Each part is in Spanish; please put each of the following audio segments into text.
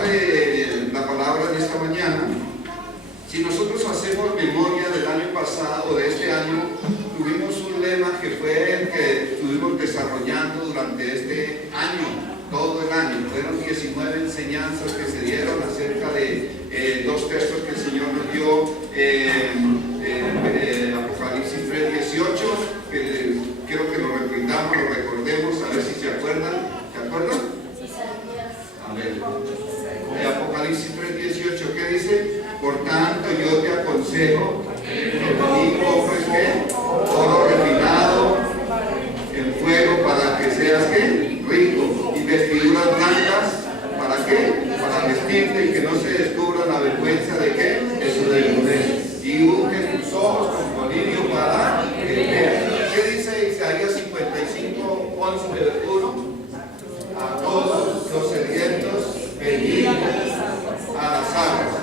comenzar la palabra de esta mañana, si nosotros hacemos memoria del año pasado o de este año, tuvimos un lema que fue el que estuvimos desarrollando durante este año, todo el año. Fueron 19 enseñanzas que se dieron acerca de dos textos que el Señor nos dio, Apocalipsis 3:18, que quiero que lo repitamos, lo recordemos, a ver si se acuerdan. ¿Se acuerdan? A ver, Apocalipsis 3:18, ¿qué dice? Por tanto yo te aconsejo que conmigo ofres ¿qué? Oro refinado en fuego para que seas ¿qué? Rico, y vestiduras blancas ¿para qué? Para vestirte y que no se descubra la vergüenza de ¿qué? De su desnudez, y unge tus ojos con colirio para que veas. ¿Qué dice Isaías 55:11-1? A todos los sedientos venid a las aguas,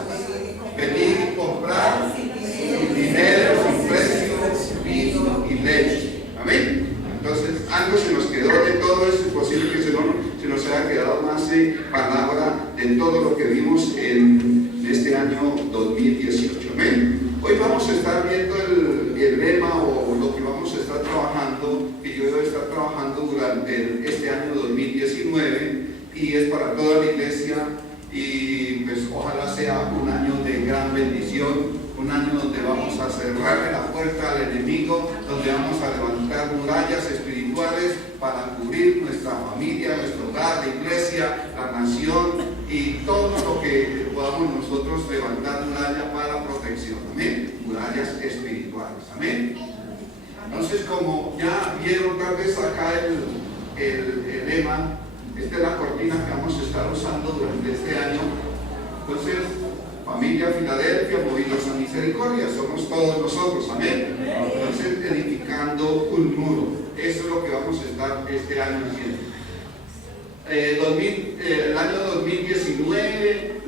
venid y comprar sin dinero, sin precio, vino y leche. Amén. Entonces algo se nos quedó de todo eso, es posible que se nos haya quedado más palabra de todo lo que vimos en este año 2018. Amén. Hoy vamos a estar viendo el lema o lo que vamos a estar trabajando, que yo voy a estar trabajando durante este año 2019, y es para toda la iglesia, y pues ojalá sea un año de gran bendición, un año donde vamos a cerrarle la puerta al enemigo, donde vamos a levantar murallas espirituales para cubrir nuestra familia, nuestro hogar, la iglesia, la nación y todo lo que podamos nosotros levantar muralla para protección. Amén. Murallas espirituales. Amén. Entonces, como ya vieron tal vez acá el lema, esta es la cortina que vamos a estar usando durante este año. Entonces, familia Filadelfia, movidos a misericordia, somos todos nosotros, amén. Entonces, edificando un muro, eso es lo que vamos a estar este año haciendo. El año 2019,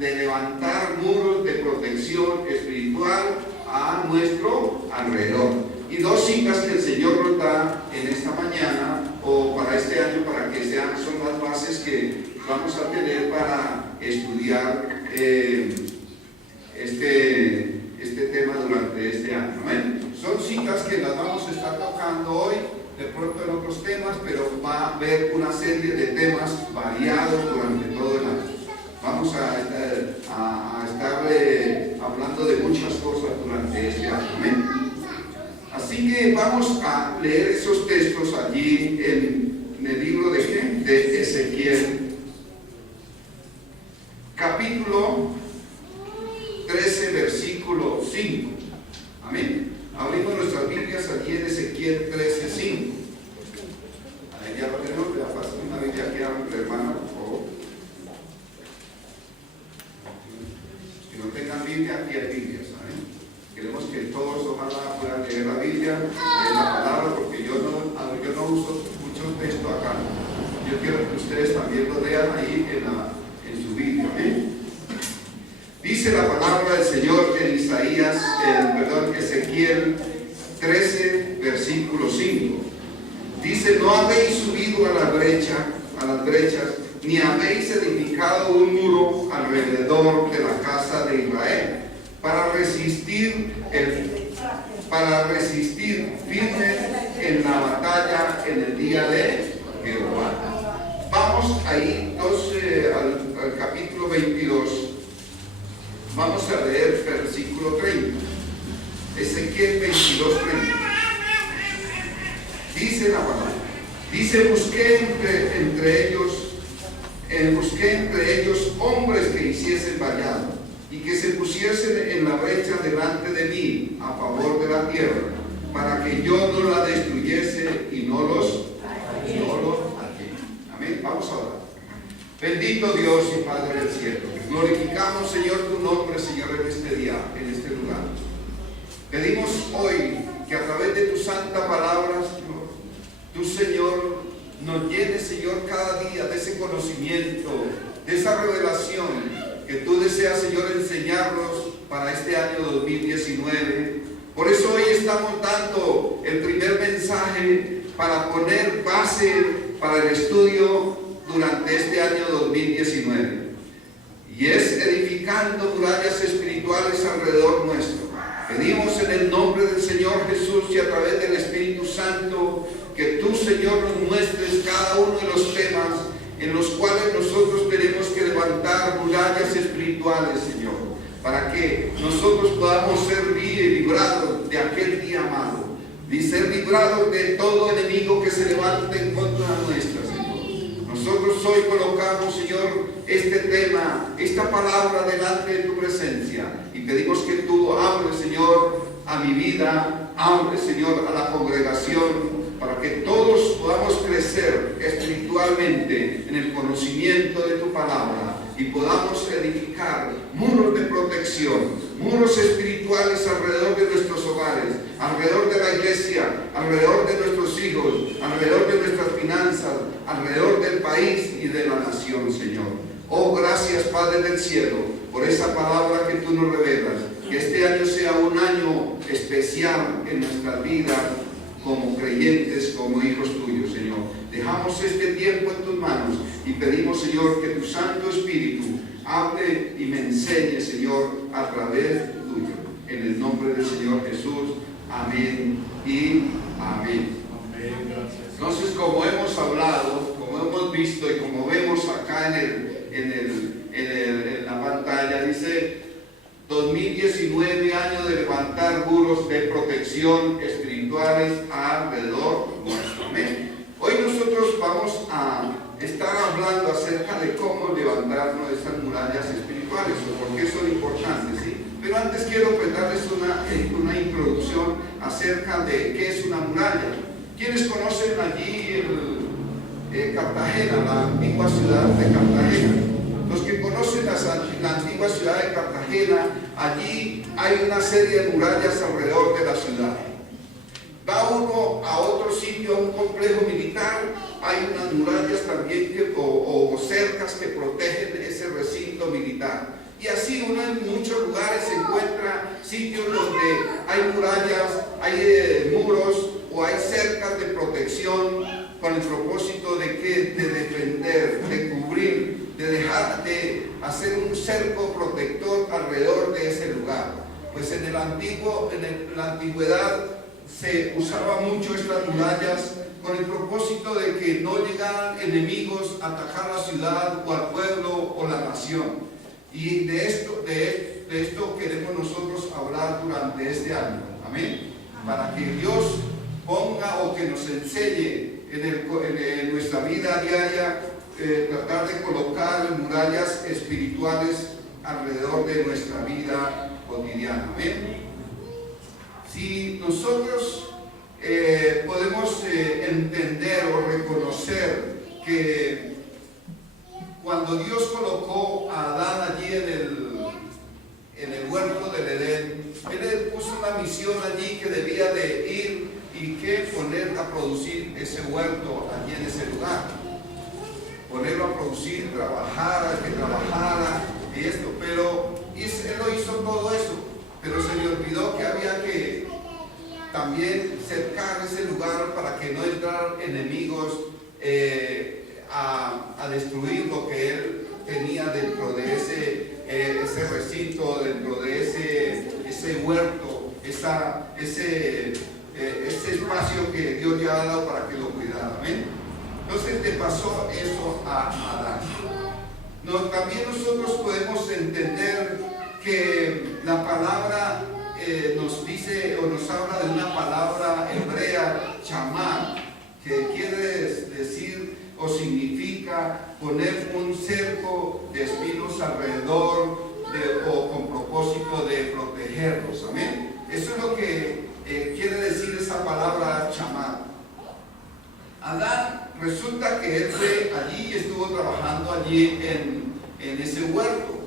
de levantar muros de protección espiritual a nuestro alrededor. Y dos citas que el Señor nos da en esta mañana o para este año, para que son las bases que vamos a tener para estudiar este tema durante este año. ¿Amén? Son citas que las vamos a estar tocando hoy, de pronto en otros temas, pero va a haber una serie de temas variados durante todo el año. Vamos a estar hablando de muchas cosas durante este año. ¿Amén? Así que vamos a leer esos textos allí en el libro de Ezequiel, capítulo 13, versículo 5. Amén. Abrimos nuestras Biblias allí en Ezequiel 13, 5. Ahí ya lo tenemos, ya pasa una Biblia aquí a nuestra hermana, por favor. Si no tengan Biblia, aquí hay Biblias. Queremos que todos ojalá puedan leer la Biblia, leer la palabra, porque yo no uso mucho texto acá. Yo quiero que ustedes también lo lean ahí en su Biblia. Dice la palabra del Señor en Ezequiel 13, versículo 5. Dice: no habéis subido a las brechas, ni habéis edificado un muro alrededor de la casa de Israel, para resistir firme en la batalla en el día de Jehová. Vamos ahí entonces al capítulo 22. Vamos a leer versículo 30. Ezequiel 22, 30. Dice la palabra. Dice: busqué entre ellos hombres que hiciesen vallado y que se pusiesen en la brecha delante de mí a favor de la tierra, para que yo no la destruyese y no los hallé. Amén. Vamos a orar. Bendito Dios y Padre del cielo, glorificamos, Señor, tu nombre, Señor, en este día, en este lugar. Pedimos hoy que a través de tu santa palabra, Señor, tu Señor nos llenes, Señor, cada día de ese conocimiento, de esa revelación que tú deseas, Señor, enseñarnos para este año 2019. Por eso hoy estamos dando el primer mensaje para poner base para el estudio durante este año 2019. edificando murallas espirituales alrededor nuestro. Pedimos en el nombre del Señor Jesús y a través del Espíritu Santo que tú, Señor, nos muestres cada uno de los temas en los cuales nosotros tenemos que levantar murallas espirituales, Señor, para que nosotros podamos ser librados de aquel día malo, y ser librados de todo enemigo que se levante en contra nuestra, Señor. Nosotros hoy colocamos, Señor, este tema, esta palabra delante de tu presencia, y pedimos que tú hables, Señor, a mi vida, hables, Señor, a la congregación, para que todos podamos crecer espiritualmente en el conocimiento de tu palabra y podamos edificar muros de protección, muros espirituales alrededor de nuestros hogares, alrededor de la iglesia, alrededor de nuestros hijos, alrededor de nuestras finanzas, alrededor del país y de la nación, Señor. Oh, gracias, Padre del cielo, por esa palabra que tú nos revelas. Que este año sea un año especial en nuestras vidas, como creyentes, como hijos tuyos, Señor. Dejamos este tiempo en tus manos y pedimos, Señor, que tu Santo Espíritu hable y me enseñe, Señor, a través tuyo. En el nombre del Señor Jesús. Amén y amén. Entonces, como hemos hablado, como hemos visto y como vemos acá en la pantalla, dice 2019, año de levantar muros de protección espirituales alrededor nuestro. Amén. Hoy nosotros vamos a estar hablando acerca de cómo levantar nuestras murallas espirituales, o por qué son importantes, ¿sí? Pero antes quiero pues darles una introducción acerca de qué es una muralla. ¿Quiénes conocen allí Cartagena, la antigua ciudad de Cartagena? Los que conocen la antigua ciudad de Cartagena, allí hay una serie de murallas alrededor de la ciudad. Va uno a otro sitio, a un complejo militar, hay unas murallas también o cercas que protegen ese recinto militar. Y así uno en muchos lugares se encuentra sitios donde hay murallas, hay muros o hay cercas de protección con el propósito de defender, de cubrir, de dejar de hacer un cerco protector alrededor de ese lugar. Pues en la antigüedad se usaba mucho estas murallas con el propósito de que no llegaran enemigos a atacar la ciudad o al pueblo o la nación. Y de esto queremos nosotros hablar durante este año. Amén. Para que Dios ponga o que nos enseñe en nuestra vida diaria tratar de colocar murallas espirituales alrededor de nuestra vida cotidiana. Amén. Si nosotros podemos entender o reconocer que cuando Dios colocó a Adán allí en el huerto del Edén, Él puso una misión allí que debía de ir y que poner a producir ese huerto allí en ese lugar. Ponerlo a producir, que trabajara y esto, pero Él lo hizo todo eso, pero se le olvidó que había que también cercar ese lugar para que no entraran enemigos a destruir lo que Él tenía dentro de ese recinto, dentro de ese huerto, ese espacio que Dios ya ha dado para que lo cuidara. ¿Amén? Entonces le pasó eso a Adán. También nosotros podemos entender que la palabra nos dice o nos habla de una palabra hebrea, chamá, que quiere decir o significa poner un cerco de espinos alrededor o con propósito de protegerlos. Amén. Eso es lo que quiere decir esa palabra chamá. Adán, resulta que él fue allí y estuvo trabajando allí en ese huerto,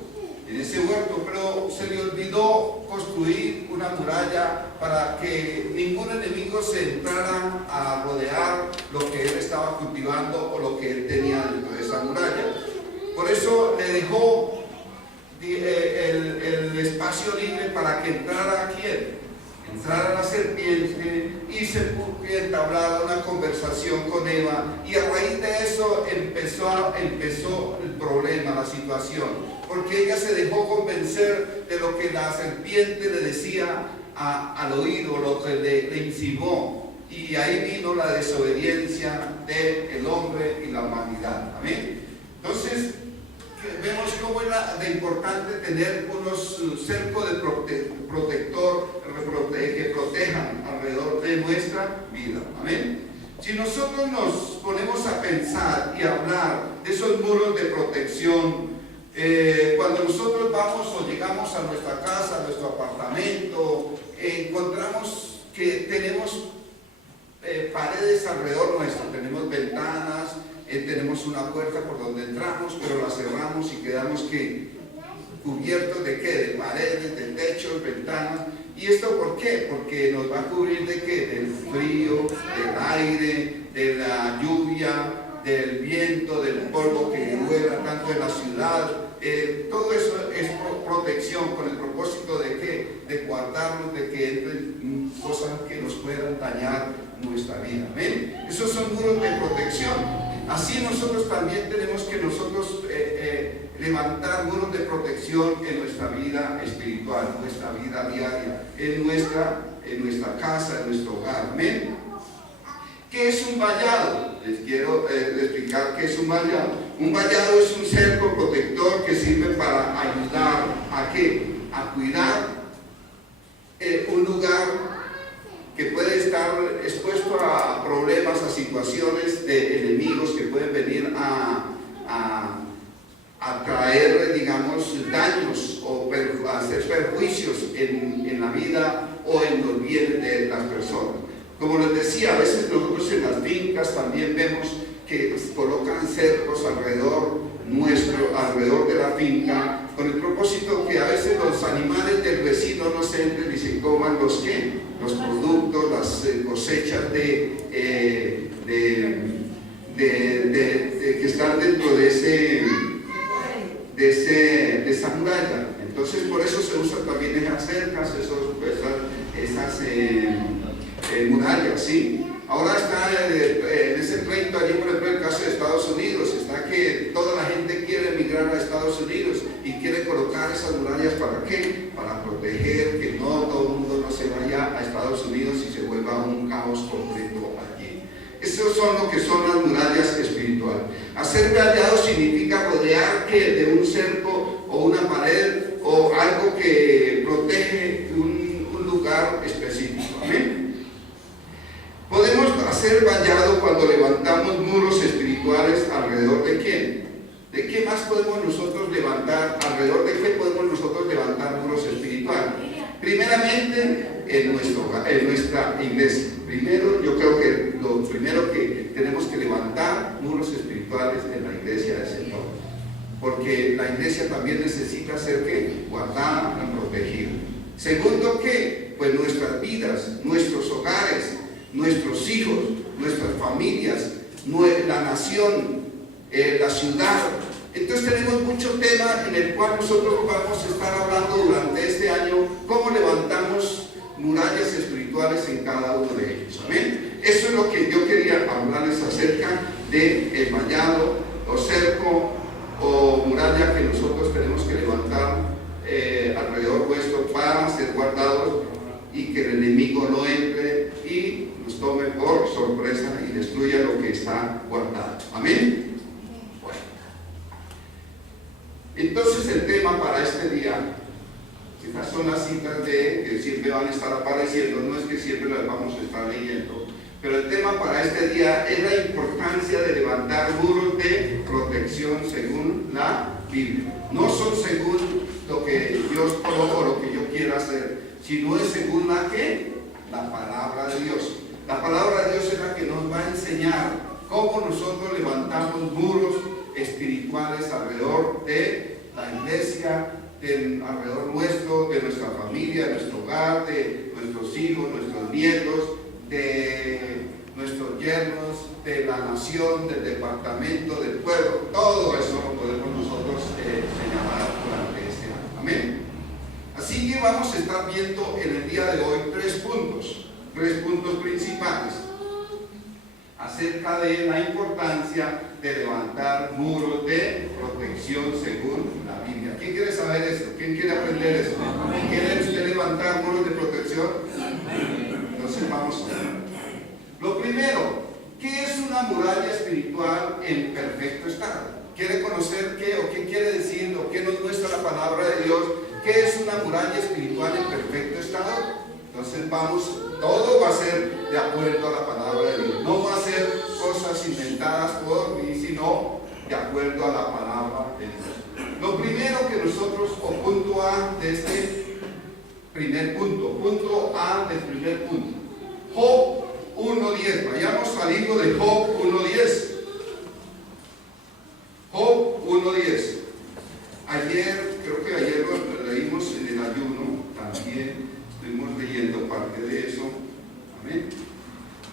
pero se le olvidó construir una muralla para que ningún enemigo se entrara a rodear lo que él estaba cultivando o lo que él tenía dentro de esa muralla. Por eso le dejó el espacio libre para que entrara ¿quién? entrara la serpiente y se entablaba una conversación con Eva, y a raíz de eso empezó el problema, la situación, porque ella se dejó convencer de lo que la serpiente le decía al oído, lo que le insinuó, y ahí vino la desobediencia del hombre y la humanidad. Amén. Entonces vemos cómo era de importante tener unos cercos de protector que protejan alrededor de nuestra vida. Amén. Si nosotros nos ponemos a pensar y a hablar de esos muros de protección, cuando nosotros vamos o llegamos a nuestra casa, a nuestro apartamento, encontramos que tenemos paredes alrededor nuestro, tenemos ventanas, tenemos una puerta por donde entramos, pero la cerramos y quedamos cubiertos de ¿qué? De paredes, de techos, ventanas. ¿Y esto por qué? Porque nos va a cubrir de ¿qué? Del frío, del aire, de la lluvia, del viento, del polvo que vuela tanto en la ciudad. Todo eso es protección con el propósito de ¿qué? De guardarnos de que entren cosas que nos puedan dañar nuestra vida. ¿Ven? Esos son muros de protección. Así nosotros también tenemos que levantar muros de protección en nuestra vida espiritual, en nuestra vida diaria, en nuestra casa, en nuestro hogar. ¿Amén? ¿Qué es un vallado? Les quiero explicar qué es un vallado. Un vallado es un cerco protector que sirve para ayudar ¿a qué? A cuidar un lugar que puede estar expuesto a problemas, a situaciones de enemigos que pueden venir a traer, digamos, daños o a hacer perjuicios en la vida o en los bienes de las personas. Como les decía, a veces nosotros en las fincas también vemos que colocan cercos alrededor de la finca, con el propósito que a veces los animales del vecino no se entren y se coman los productos, las cosechas que están dentro de esa muralla. Entonces por eso se usan también esas cercas, esas murallas, ¿sí? Ahora está en ese pleito allí, por ejemplo, el caso de Estados Unidos, está que toda la gente quiere emigrar a Estados Unidos y quiere colocar esas murallas. ¿Para qué? Para proteger que no todo el mundo no se vaya a Estados Unidos y se vuelva un caos completo allí. Esos son lo que son las murallas espirituales. Hacer vallado significa rodear de un cerco o una pared o algo que protege un lugar específico. Amén. Podemos hacer vallado cuando levantamos muros espirituales alrededor de ¿quién? ¿De qué más podemos nosotros levantar? ¿Alrededor de qué podemos nosotros levantar muros espirituales? Primeramente, en nuestra iglesia. Primero, yo creo que lo primero que tenemos que levantar muros espirituales en la iglesia del Señor. Porque la iglesia también necesita ser ¿qué? Guardada y protegida. Segundo, ¿qué? Pues nuestras vidas, nuestros hogares, nuestros hijos, nuestras familias, la nación, la ciudad. Entonces tenemos muchos temas en el cual nosotros vamos a estar hablando durante este año, cómo levantamos murallas espirituales en cada uno de ellos. Amén. Eso es lo que yo quería hablarles acerca del vallado o cerco o muralla que nosotros tenemos que levantar alrededor nuestro para ser guardados y que el enemigo no entre y nos tome por sorpresa y destruya lo que está guardado. Amén. Bueno, entonces el tema para este día, estas son las citas que siempre van a estar apareciendo, no es que siempre las vamos a estar leyendo, pero el tema para este día es la importancia de levantar muros de protección según la Biblia. No son según lo que Dios coloca o lo que yo quiera hacer, sino es según la palabra de Dios. La palabra de Dios es la que nos va a enseñar cómo nosotros levantamos muros espirituales alrededor de la iglesia, alrededor nuestro, de nuestra familia, de nuestro hogar, de nuestros hijos, nuestros nietos, de nuestros yernos, de la nación, del departamento, del pueblo. Todo eso lo podemos nosotros señalar durante este año. Amén. Así que vamos a estar estar viendo en el día de hoy tres puntos principales acerca de la importancia de levantar muros de protección según la Biblia. ¿Quién quiere saber esto? ¿Quién quiere aprender esto? ¿Quiere usted levantar muros de protección? Entonces vamos a ver. Lo primero, ¿qué es una muralla espiritual en perfecto estado? ¿Quiere conocer qué o qué quiere decir o qué nos muestra la palabra de Dios? ¿Qué es una muralla espiritual en perfecto estado? Entonces todo va a ser de acuerdo a la palabra de Dios. No va a ser cosas inventadas por mí, sino de acuerdo a la palabra de Dios. Lo primero que nosotros, o punto A de este primer punto A del primer punto, Job 1:10. Vayamos al libro de Job 1:10. Job 1:10. Creo que ayer lo leímos en el ayuno, también estuvimos leyendo parte de eso. Amén.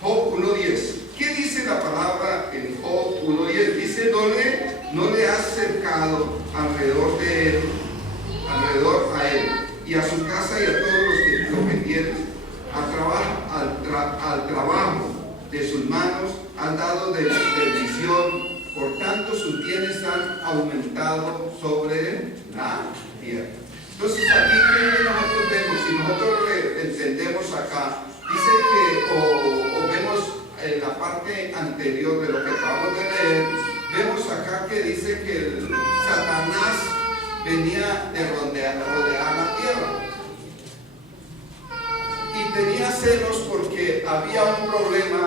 Job 1:10. ¿Qué dice la palabra en Job 1:10? Dice, no le has cercado alrededor a él y a su casa y a todos los que tienes. Al trabajo de sus manos han dado de bendición. Por tanto, sus bienes han aumentado sobre la tierra. Entonces, aquí ¿qué nosotros vemos? Si nosotros entendemos acá, dice que, o vemos en la parte anterior de lo que acabamos de leer, vemos acá que dice que Satanás venía de rodear la tierra. Y tenía celos porque había un problema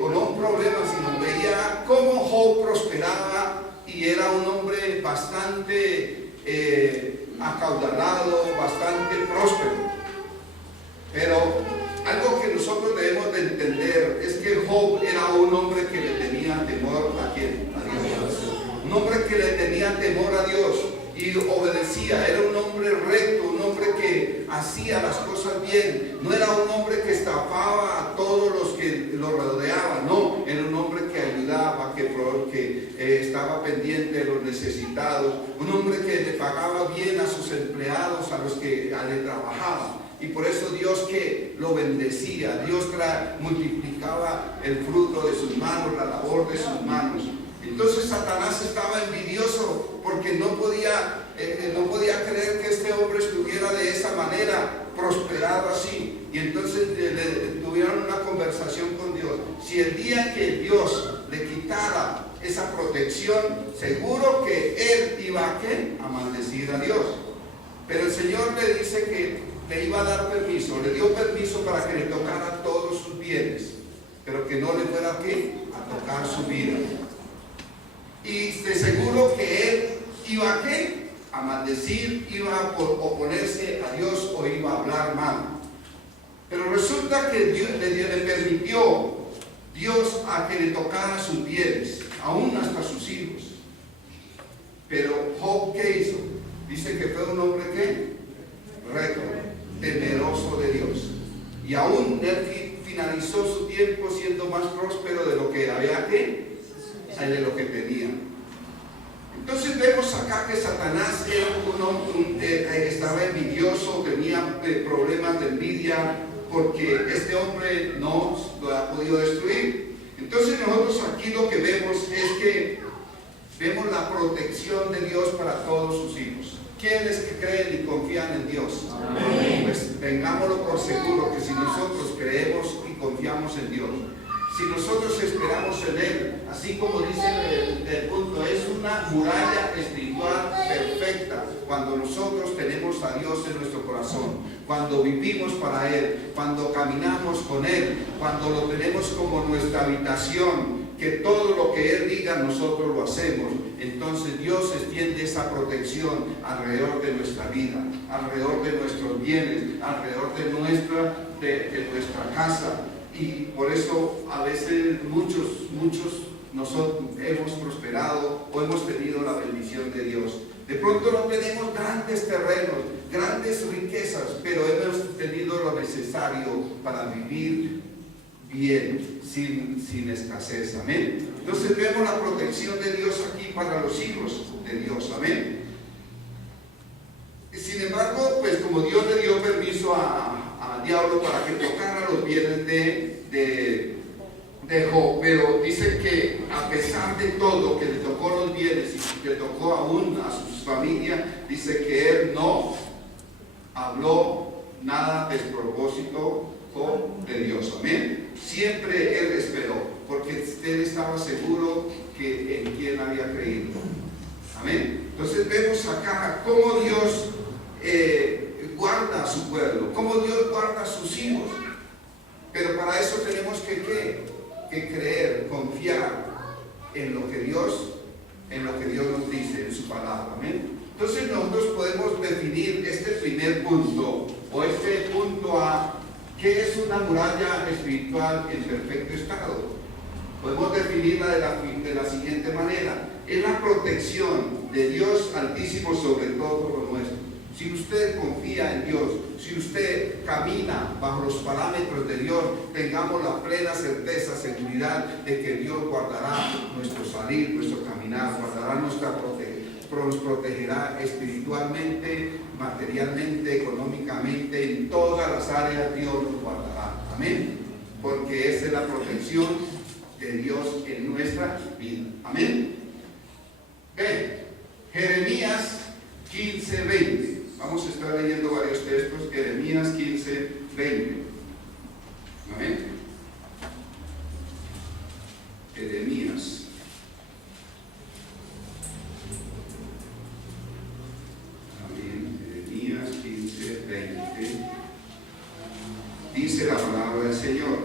o no un problema, sino veía cómo Job prosperaba y era un hombre bastante acaudalado, bastante próspero. Pero algo que nosotros debemos de entender es que Job era un hombre que le tenía temor ¿a quién? A Dios. Un hombre que le tenía temor a Dios y obedecía. Era un hombre recto, un hombre que hacía las cosas bien. No era un hombre que estafaba a todos los que lo rodeaban, no, era un hombre que ayudaba, que estaba pendiente de los necesitados, un hombre que le pagaba bien a sus empleados, a los que le trabajaban. Y por eso Dios que lo bendecía, Dios multiplicaba el fruto de sus manos, la labor de sus manos. Entonces Satanás estaba envidioso porque no podía creer que este hombre estuviera de esa manera, prosperado así. Y entonces tuvieron una conversación con Dios. Si el día que Dios le quitara esa protección, seguro que él iba a maldecir a Dios. Pero el Señor le dice que le iba a dar permiso, le dio permiso para que le tocara todos sus bienes, pero que no le fuera a tocar su vida. Y de seguro que él iba a maldecir, iba a oponerse a Dios o iba a hablar mal. Pero resulta que Dios le permitió Dios a que le tocara sus bienes, aún hasta sus hijos. Pero Job, ¿qué hizo? Dice que fue un hombre recto, temeroso de Dios. Y aún él finalizó su tiempo siendo más próspero de lo que había de lo que tenía. Entonces vemos acá que Satanás estaba envidioso, tenía problemas de envidia porque este hombre no lo ha podido destruir. Entonces nosotros aquí lo que vemos es que vemos la protección de Dios para todos sus hijos. ¿Quiénes que creen y confían en Dios? Amén. Pues tengámoslo por seguro que si nosotros creemos y confiamos en Dios, si nosotros esperamos en Él, así como dice el punto, es una muralla espiritual perfecta. Cuando nosotros tenemos a Dios en nuestro corazón, cuando vivimos para Él, cuando caminamos con Él, cuando lo tenemos como nuestra habitación, que todo lo que Él diga nosotros lo hacemos, entonces Dios extiende esa protección alrededor de nuestra vida, alrededor de nuestros bienes, alrededor de nuestra casa. Y por eso a veces muchos nosotros hemos prosperado o hemos tenido la bendición de Dios. De pronto no tenemos grandes terrenos, grandes riquezas, pero hemos tenido lo necesario para vivir bien, sin escasez. Amén. Entonces vemos la protección de Dios aquí para los hijos de Dios. Amén. Sin embargo, pues como Dios le dio puso a diablo para que tocara los bienes de Job, pero dice que a pesar de todo, que le tocó los bienes y que le tocó aún a su familia, dice que él no habló nada despropósito de Dios. Amén. Siempre él esperó, porque él estaba seguro que en quién había creído. Amén. Entonces vemos acá cómo Dios guarda a su pueblo, cómo Dios guarda a sus hijos. Pero para eso tenemos que creer, confiar en lo que Dios nos dice en su palabra. Amén. Entonces nosotros podemos definir este primer punto, o este punto A, ¿qué es una muralla espiritual en perfecto estado? Podemos definirla de la siguiente manera: es la protección de Dios Altísimo sobre todo lo nuestro. Si usted confía en Dios, si usted camina bajo los parámetros de Dios, tengamos la plena certeza, seguridad de que Dios guardará nuestro salir, nuestro caminar, guardará nos protegerá espiritualmente, materialmente, económicamente, en todas las áreas Dios nos guardará. Amén. Porque esa es la protección de Dios en nuestra vida. Amén. Jeremías 15:20. Vamos a estar leyendo varios textos. Jeremías 15:20. Amén. Jeremías. Jeremías 15:20. Dice la palabra del Señor: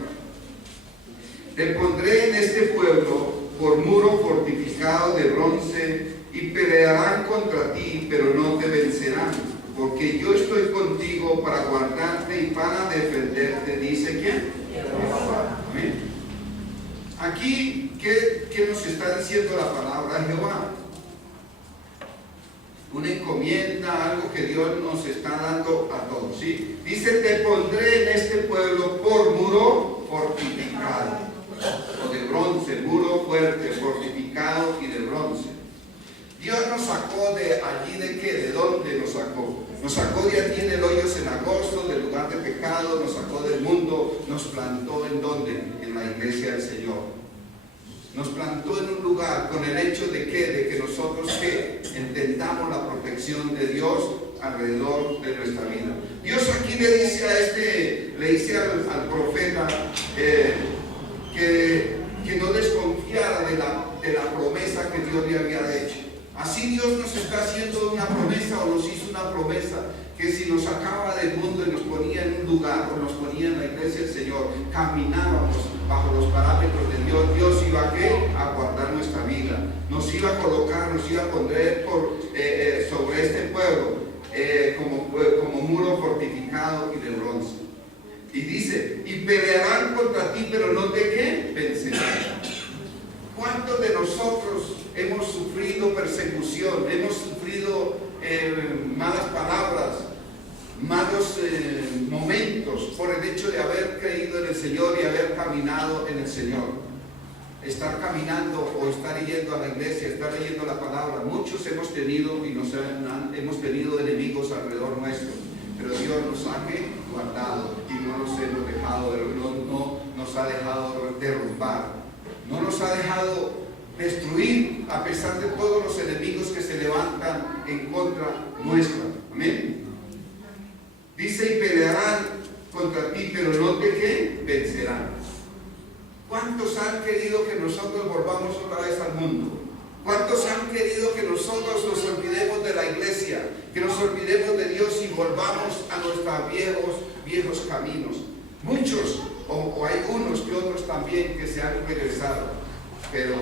te pondré en este pueblo por muro fortificado de bronce, y pelearán contra ti, pero no te vencerán, porque yo estoy contigo para guardarte y para defenderte, dice ¿quién? Jehová. Amén. Aquí, ¿qué nos está diciendo la palabra de Jehová? Una encomienda, algo que Dios nos está dando a todos, ¿sí? Dice: te pondré en este pueblo por muro fortificado, o de bronce, muro fuerte, fortificado y de bronce. Dios nos sacó de allí, ¿de qué? ¿De dónde nos sacó? Nos sacó de allí en el hoyo cenagoso, del lugar de pecado, nos sacó del mundo, nos plantó ¿en dónde? En la iglesia del Señor. Nos plantó en un lugar con el hecho de que nosotros entendamos la protección de Dios alrededor de nuestra vida. Dios aquí le dice al profeta que no desconfiara de la promesa que Dios le había hecho. Así Dios nos está haciendo una promesa, o nos hizo una promesa, que si nos sacaba del mundo y nos ponía en un lugar, o nos ponía en la iglesia del Señor, caminábamos bajo los parámetros de Dios, Dios iba a guardar nuestra vida, nos iba a colocar, nos iba a poner sobre este pueblo como muro fortificado y de bronce. Y dice: y pelearán contra ti, pero no te vencerán. ¿Cuántos de nosotros hemos sufrido persecución, hemos sufrido malas palabras, malos momentos por el hecho de haber creído en el Señor y haber caminado en el Señor? Estar caminando o estar yendo a la iglesia, estar leyendo la palabra. Muchos hemos tenido hemos tenido enemigos alrededor nuestro, pero Dios nos ha guardado y no nos hemos dejado, no nos ha dejado derrumbar. No nos ha dejado destruir a pesar de todos los enemigos que se levantan en contra nuestra. Amén. Dice: y pelearán contra ti, pero no te vencerán. ¿Cuántos han querido que nosotros volvamos otra vez al mundo? ¿Cuántos han querido que nosotros nos olvidemos de la iglesia, que nos olvidemos de Dios y volvamos a nuestros viejos caminos? Muchos, o hay unos que otros también que se han regresado, pero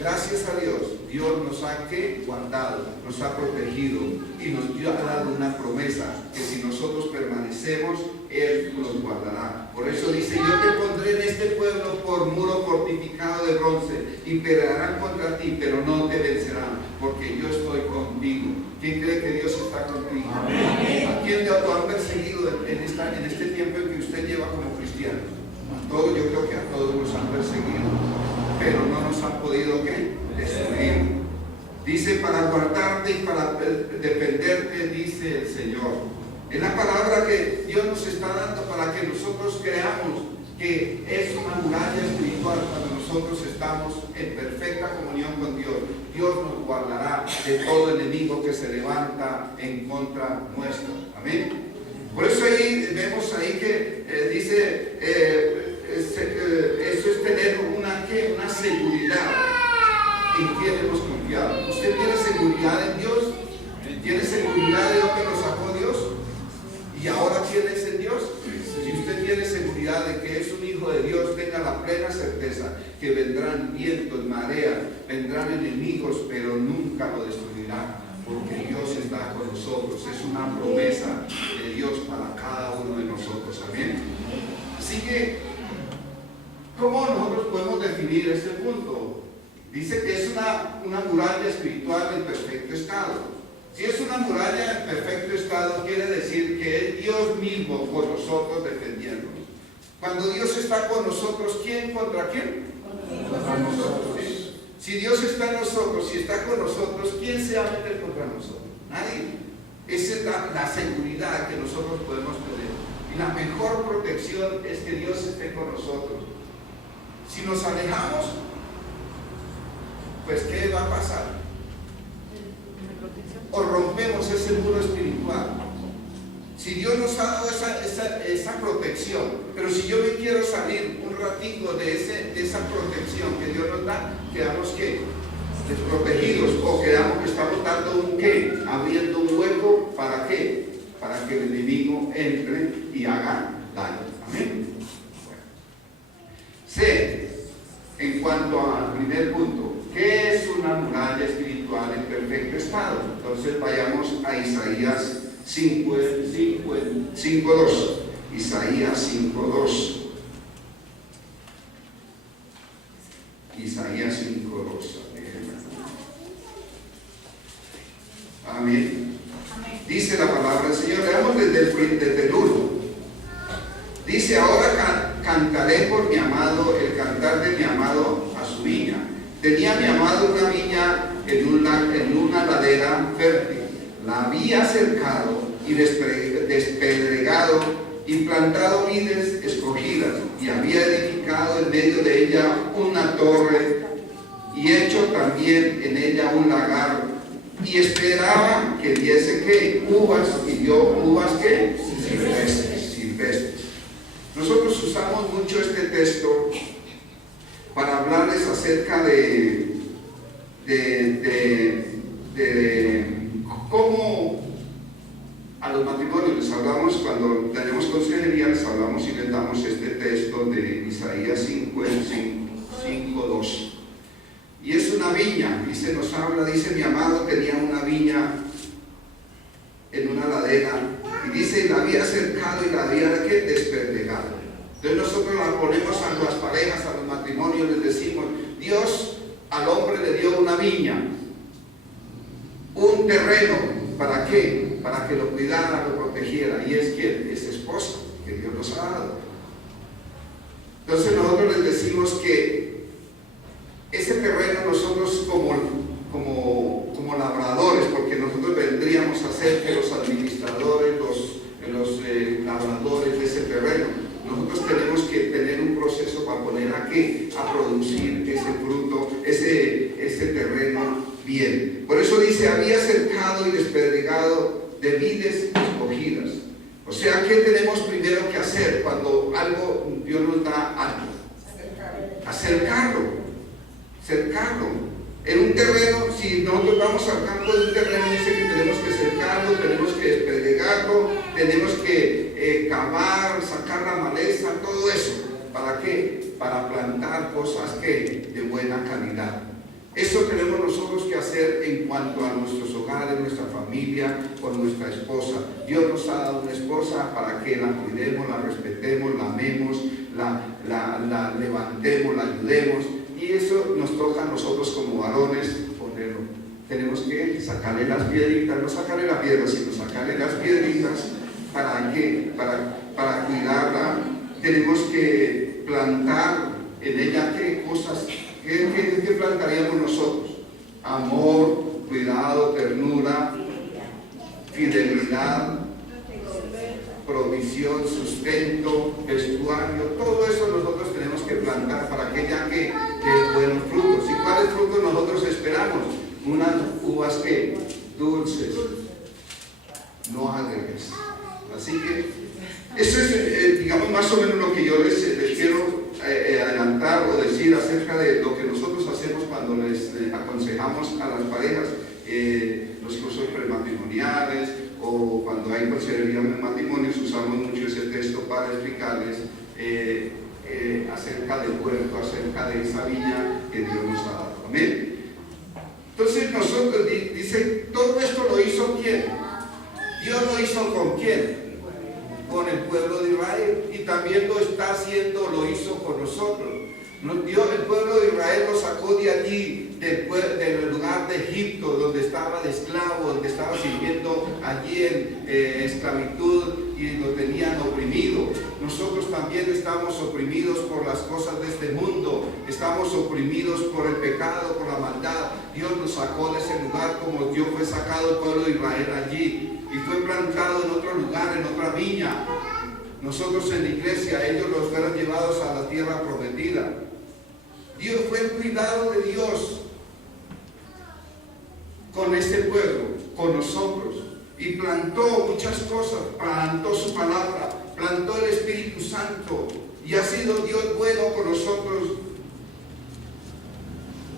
gracias a Dios, Dios nos ha guardado, nos ha protegido y nos ha dado una promesa que si nosotros permanecemos, Él nos guardará. Por eso dice: yo te pondré en este pueblo por muro fortificado de bronce, y pelearán contra ti, pero no te vencerán, porque yo estoy contigo. ¿Quién cree que Dios está contigo? Amén. ¿A quién lo han perseguido en este tiempo en que usted lleva como cristiano? A todos, yo creo que a todos nos han perseguido, pero no nos han podido destruir. Dice: para guardarte y para defenderte, dice el Señor. Es la palabra que Dios nos está dando para que nosotros creamos que es una muralla espiritual cuando nosotros estamos en perfecta comunión con Dios. Dios nos guardará de todo enemigo que se levanta en contra nuestra. Amén. Por eso ahí vemos ahí que dice, eso es tener una seguridad en quién hemos confiado. ¿Usted tiene seguridad en Dios? ¿Tiene seguridad de dónde nos sacó Dios? ¿Y ahora quién es en Dios? Si usted tiene seguridad de que es un hijo de Dios, tenga la plena certeza que vendrán vientos, mareas, vendrán enemigos, pero nunca lo destruirán, porque Dios está con nosotros. Es una promesa de Dios para cada uno de nosotros. Amén. Así que, ¿cómo nosotros podemos definir este punto? Dice que es una muralla espiritual en perfecto estado. Si es una muralla en perfecto estado, quiere decir que es Dios mismo con nosotros defendiéndonos. Cuando Dios está con nosotros, ¿quién contra quién? Contra nosotros. Si Dios está en nosotros, si está con nosotros, ¿quién se va a meter contra nosotros? Nadie. Esa es la seguridad que nosotros podemos tener. Y la mejor protección es que Dios esté con nosotros. Si nos alejamos, pues ¿qué va a pasar? O rompemos ese muro espiritual. Si Dios nos ha dado esa protección, pero si yo me quiero salir un ratito de esa protección que Dios nos da, quedamos ¿qué? Desprotegidos, o quedamos que estamos dando un ¿qué? Abriendo un hueco, ¿para qué? Para que el enemigo entre y haga daño. Amén. Bueno. C, en cuanto al primer punto, ¿qué es una muralla espiritual en perfecto estado? Entonces vayamos a Isaías 5:2. Isaías 5:2. Isaías 5:2. Amén. Dice la palabra del Señor. Leamos desde el 1. Dice: ahora cantaré por mi amado, el cantar de mi amado a su viña. Tenía mi amado una viña en una ladera fértil. La había cercado y despedregado y plantado vides escogidas, y había edificado en medio de ella una torre y hecho también en ella un lagar, y esperaba que diese ¿qué? Uvas, y dio uvas ¿qué? Silvestres. Nosotros usamos mucho este texto para hablarles acerca de cómo a los matrimonios les hablamos. Cuando tenemos consejería les hablamos y les damos este texto de Isaías 5:2. Y es una viña, dice mi amado tenía una viña en una ladera, y dice, y la había cercado y la había despedregado. Entonces nosotros la ponemos a las parejas, a los matrimonios, les decimos, Dios al hombre le dio una viña, un terreno, ¿para qué? Para que lo cuidara, lo protegiera. ¿Y es quién? Es esposa, que Dios nos ha dado. Entonces nosotros les decimos que ese terreno nosotros como labradores, porque nosotros vendríamos a ser que los administradores, los labradores de ese terreno, nosotros tenemos que tener un proceso para poner a producir ese fruto, ese terreno bien. Por eso dice, había cercado y despedregado de vides escogidas. O sea, ¿qué tenemos primero que hacer cuando algo Dios nos da algo? Cercarlo. En un terreno, si nosotros vamos al campo de un terreno, dice que tenemos que cercarlo, tenemos que despedregarlo, tenemos que cavar, sacar la maleza, todo eso. ¿Para qué? Para plantar cosas de buena calidad. Eso tenemos nosotros que hacer en cuanto a nuestros hogares, nuestra familia, con nuestra esposa. Dios nos ha dado una esposa para que la cuidemos, la respetemos, la amemos, la levantemos, la ayudemos. Y eso nos toca a nosotros como varones ponerlo. Tenemos que sacarle las piedritas, no sacarle la piedra, sino sacarle las piedritas. ¿Para qué? Para cuidarla. Tenemos que plantar en ella qué cosas. ¿Qué plantaríamos nosotros? Amor, cuidado, ternura, fidelidad, provisión, sustento, vestuario, todo eso nosotros tenemos que plantar para que ya que buenos frutos. ¿Y cuáles frutos nosotros esperamos? Unas uvas que dulces, no agrias. Así que eso es, digamos, más o menos lo que yo les quiero adelantar o decir acerca de lo que nosotros hacemos cuando les aconsejamos a las parejas los cursos prematrimoniales, o cuando hay consejería en matrimonios, usamos mucho ese texto para explicarles acerca del huerto, acerca de esa viña que Dios nos ha dado. Amén. Entonces nosotros, dice, todo esto lo hizo ¿quién? Dios lo hizo ¿con quién? Con el pueblo de Israel, y también lo está haciendo, lo hizo con nosotros. Dios, el pueblo de Israel lo sacó de allí, del lugar de Egipto, donde estaba de esclavo, donde estaba sirviendo allí en esclavitud, y lo tenían oprimido. Nosotros también estamos oprimidos por las cosas de este mundo, estamos oprimidos por el pecado, por la maldad. Dios nos sacó de ese lugar como Dios fue sacado el pueblo de Israel allí, y fue plantado en otro lugar, en otra viña. Nosotros en la iglesia, ellos los fueron llevados a la tierra prometida. Dios fue el cuidado de Dios con este pueblo, con nosotros, y plantó muchas cosas, plantó su palabra, plantó el Espíritu Santo, y ha sido Dios bueno con nosotros.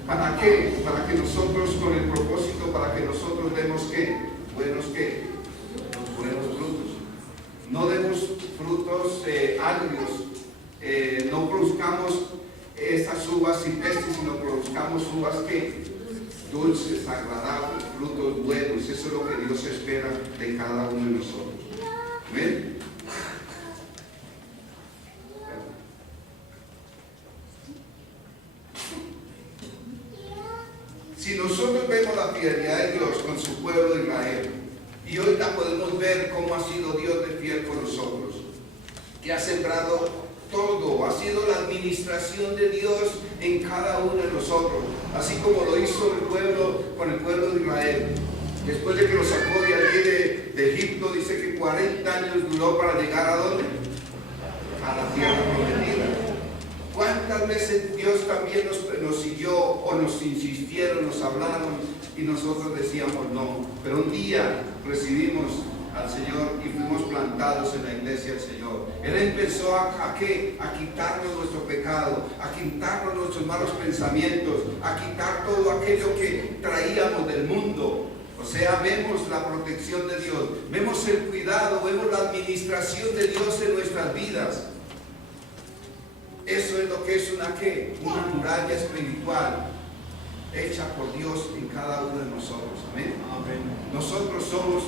¿Para qué? Para que nosotros, con el propósito, para que nosotros demos ¿qué? Buenos frutos. No demos frutos agrios, no produzcamos esas uvas silvestres, sino produzcamos uvas que dulces, agradables, frutos buenos. Eso es lo que Dios espera de cada uno de nosotros. ¿Ven? Si nosotros vemos la fidelidad de Dios con su pueblo de Israel, y hoy la podemos ver cómo ha sido Dios de fiel con nosotros, que ha sembrado todo, ha sido la administración de Dios en cada uno de nosotros, así como lo hizo el pueblo con el pueblo de Israel. Después de que lo sacó de allí de Egipto, dice que 40 años duró para llegar ¿a dónde? A la tierra prometida. ¿Cuántas veces Dios también nos siguió, o nos insistieron, nos hablaron, y nosotros decíamos no? Pero un día recibimos al Señor y fuimos plantados en la iglesia del Señor. Él empezó a quitarnos nuestro pecado, a quitarnos nuestros malos pensamientos, a quitar todo aquello que traíamos del mundo. O sea, vemos la protección de Dios, vemos el cuidado, vemos la administración de Dios en nuestras vidas. Eso es lo que es una muralla espiritual hecha por Dios en cada uno de nosotros. Amén. Amén. Nosotros somos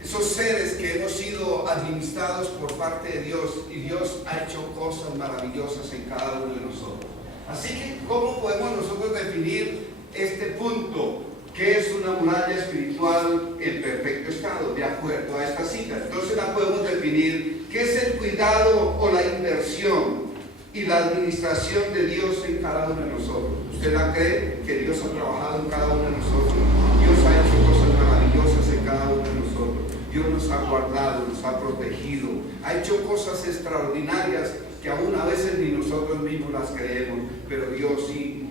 esos seres que hemos sido administrados por parte de Dios, y Dios ha hecho cosas maravillosas en cada uno de nosotros. Así que, ¿cómo podemos nosotros definir este punto? ¿Qué es una muralla espiritual en perfecto estado? De acuerdo a esta cita. Entonces la podemos definir. ¿Qué es el cuidado o la inversión y la administración de Dios en cada uno de nosotros? ¿Usted la cree que Dios ha trabajado en cada uno de nosotros? Dios ha hecho cosas maravillosas en cada uno de nosotros. Dios nos ha guardado, nos ha protegido, ha hecho cosas extraordinarias que aún a veces ni nosotros mismos las creemos, pero Dios sí.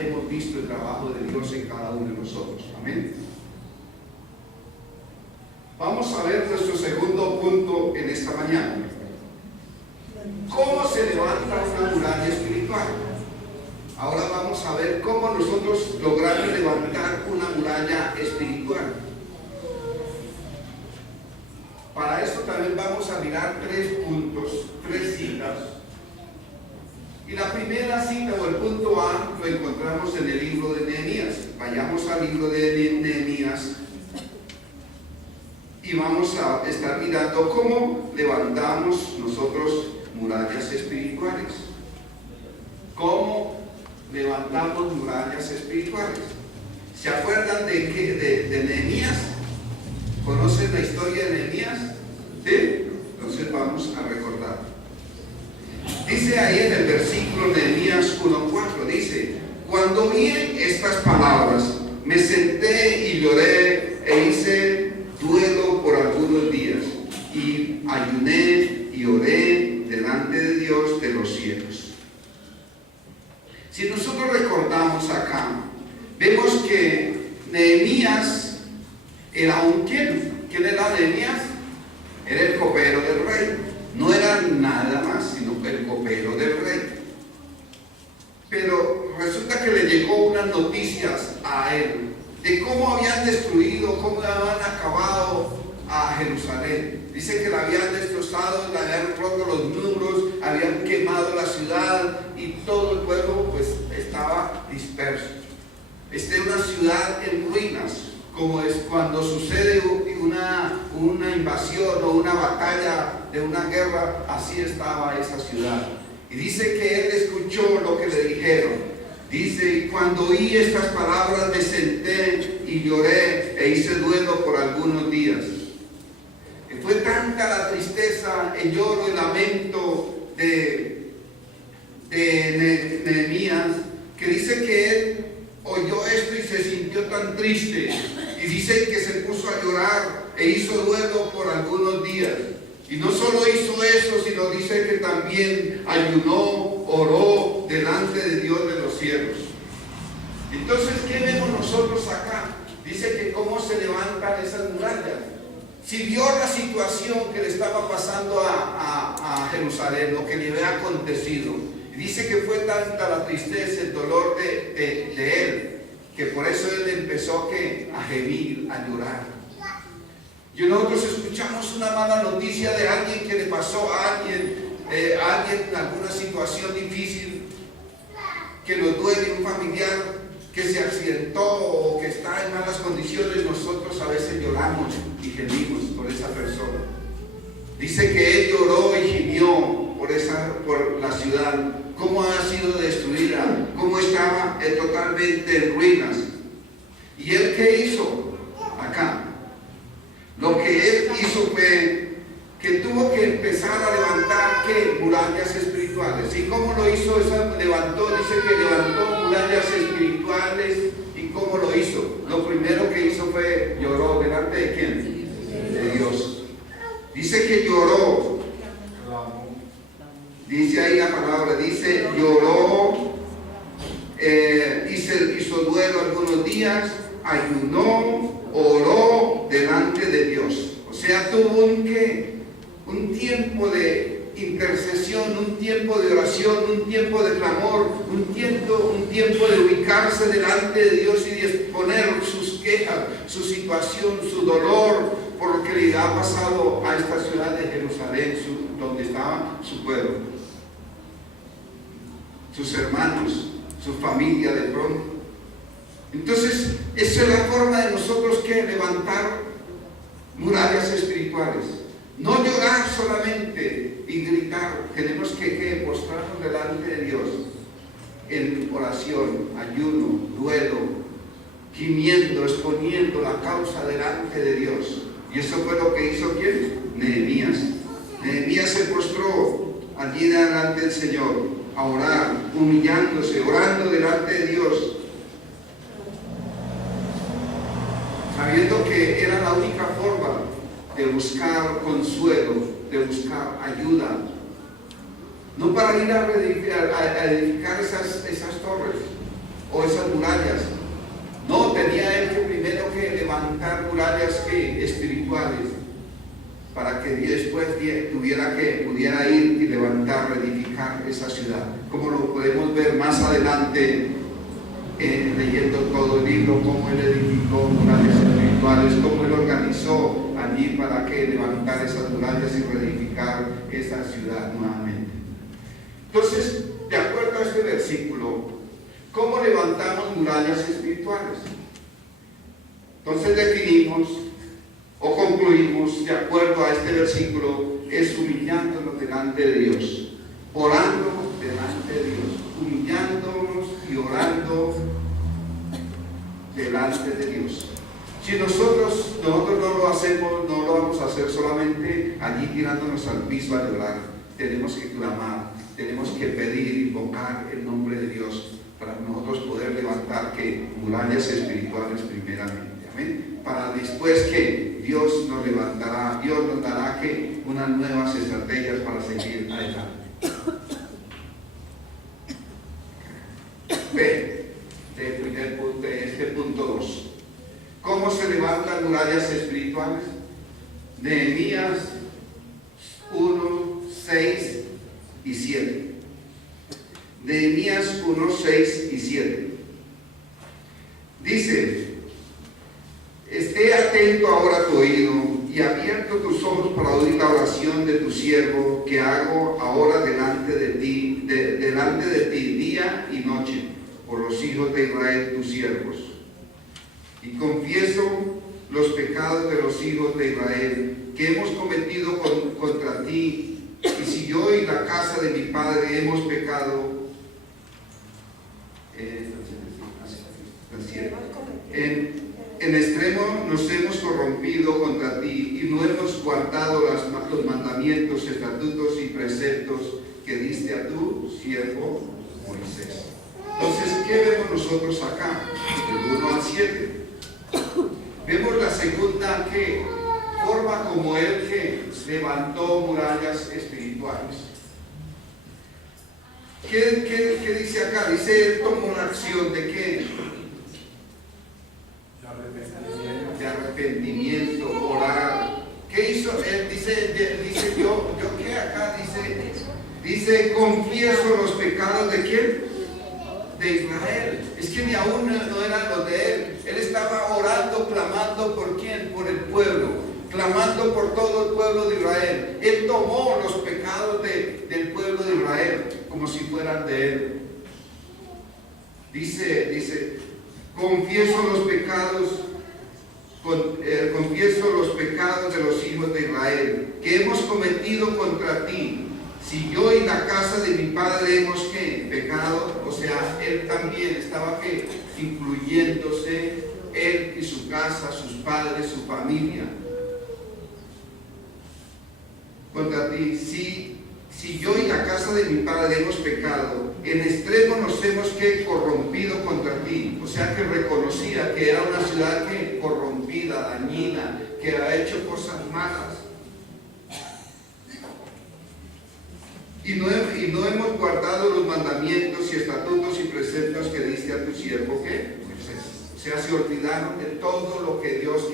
Hemos visto el trabajo de Dios en cada uno de nosotros. Amén. Vamos a ver nuestro segundo punto en esta mañana. ¿Cómo se levanta una muralla espiritual? Ahora vamos a ver cómo nosotros logramos levantar una muralla espiritual. Para esto también vamos a mirar 3 puntos, 3 citas. Y la primera cita o el punto A lo encontramos en el libro de Nehemías. Vayamos al libro de Nehemías y vamos a estar mirando cómo levantamos nosotros murallas espirituales. ¿Cómo levantamos murallas espirituales? ¿Se acuerdan de Nehemías? ¿Conocen la historia de Nehemías? ¿Sí? Entonces vamos a recordar. Dice ahí en el versículo de Nehemías 1:4, dice: cuando vi estas palabras, me senté y lloré e hice duelo por algunos días, y ayuné y oré delante de Dios de los cielos. Si nosotros recordamos acá, vemos que Nehemías era un ¿quién? ¿Quién era Nehemías? Era el copero del rey. No era nada más, sino el copero del rey. Pero resulta que le llegó unas noticias a él de cómo habían destruido, cómo habían acabado a Jerusalén. Dice que la habían destrozado, la habían roto los muros, habían quemado la ciudad y todo el pueblo pues estaba disperso. Una ciudad en ruinas, como es cuando sucede una invasión o una batalla de una guerra, así estaba esa ciudad. Y dice que él escuchó lo que le dijeron. Dice, y cuando oí estas palabras me senté y lloré e hice duelo por algunos días. Y fue tanta la tristeza, el lloro, el lamento de Nehemías, que dice que él oyó esto y se sintió tan triste. Y dice que se puso a llorar e hizo duelo por algunos días. Y no solo hizo eso, sino dice que también ayunó, oró delante de Dios de los cielos. Entonces, ¿qué vemos nosotros acá? Dice que cómo se levantan esas murallas. Si vio la situación que le estaba pasando a Jerusalén, lo que le había acontecido, y dice que fue tanta la tristeza, el dolor de él, que por eso él empezó a gemir, a llorar. Y nosotros escuchamos una mala noticia de alguien que le pasó a alguien en alguna situación difícil, que nos duele, un familiar que se accidentó o que está en malas condiciones. Nosotros a veces lloramos y gemimos por esa persona. Dice que él lloró y gimió por la ciudad, cómo ha sido destruida, cómo estaba totalmente en ruinas. ¿Y él qué hizo acá? Lo que él hizo fue que tuvo que empezar a levantar murallas espirituales. ¿Y cómo lo hizo? Dice que levantó murallas espirituales. ¿Y cómo lo hizo? Lo primero que hizo fue lloró. ¿Delante de quién? De Dios. Dice que lloró. Dice ahí la palabra, dice lloró, hizo duelo algunos días, ayunó, oró delante de Dios. O sea, tuvo un tiempo de intercesión, un tiempo de oración, un tiempo de clamor, un tiempo de ubicarse delante de Dios y de exponer sus quejas, su situación, su dolor por lo que le ha pasado a esta ciudad de Jerusalén, donde estaba su pueblo, sus hermanos, su familia de pronto. Entonces, esa es la forma de nosotros que levantar murallas espirituales. No llorar solamente y gritar, tenemos que postrarnos delante de Dios en oración, ayuno, duelo, gimiendo, exponiendo la causa delante de Dios. Y eso fue lo que hizo ¿quién? Nehemías. Nehemías se postró allí delante del Señor a orar, humillándose, orando delante de Dios, sabiendo que era la única forma de buscar consuelo, de buscar ayuda, no para ir a edificar esas torres o esas murallas. No, tenía él que primero que levantar murallas espirituales, para que después pudiera ir y levantar, edificar esa ciudad, como lo podemos ver más adelante leyendo todo el libro, cómo él edificó murallas espirituales, cómo él organizó allí para que levantar esas murallas y reedificar esa ciudad nuevamente. Entonces, de acuerdo a este versículo, ¿cómo levantamos murallas espirituales? Entonces definimos o concluimos, de acuerdo a este versículo, es humillándonos delante de Dios, orando delante de Dios, humillándonos y orando delante de Dios. Si nosotros no lo hacemos, no lo vamos a hacer solamente allí tirándonos al piso a llorar. Tenemos que clamar, tenemos que pedir, invocar el nombre de Dios para nosotros poder levantar murallas espirituales primeramente. Amén. Para después que Dios nos levantará, Dios nos dará que unas nuevas estrategias para seguir adelante. B, este punto 2. ¿Cómo se levantan murallas espirituales? Nehemías 1, 6 y 7. Nehemías 1, 6 y 7. Dice: esté atento ahora a tu oído y abierto tus ojos para oír la oración de tu siervo que hago ahora delante de ti día y noche por los hijos de Israel tus siervos. Y confieso los pecados de los hijos de Israel que hemos cometido contra ti, y si yo y la casa de mi padre hemos pecado en extremo nos hemos corrompido contra ti y no hemos guardado los mandamientos, estatutos y preceptos que diste a tu siervo Moisés. Entonces, ¿qué vemos nosotros acá? Del 1 al 7. Vemos la segunda forma como él que levantó murallas espirituales. ¿Qué dice acá? Dice, él tomó una acción de ¿qué? De arrepentimiento, orar. ¿Qué hizo? Él dice yo ¿qué acá? Dice, confieso los pecados de ¿quién? De Israel. Es que ni aún no eran los de él. Él estaba orando, clamando por ¿quién? Por el pueblo, clamando por todo el pueblo de Israel. Él tomó los pecados del pueblo de Israel como si fueran de él. Dice, confieso los pecados de los hijos de Israel que hemos cometido contra ti. Si yo y la casa de mi padre hemos pecado, o sea, él también estaba incluyéndose, él y su casa, sus padres, su familia, contra ti. Si yo y la casa de mi padre hemos pecado, en extremo nos hemos corrompido contra ti. O sea que reconocía que era una ciudad corrompida, dañina, que ha hecho cosas malas. Y no hemos guardado los mandamientos y estatutos y preceptos que diste a tu siervo Moisés. O sea, se olvidaron de todo lo que Dios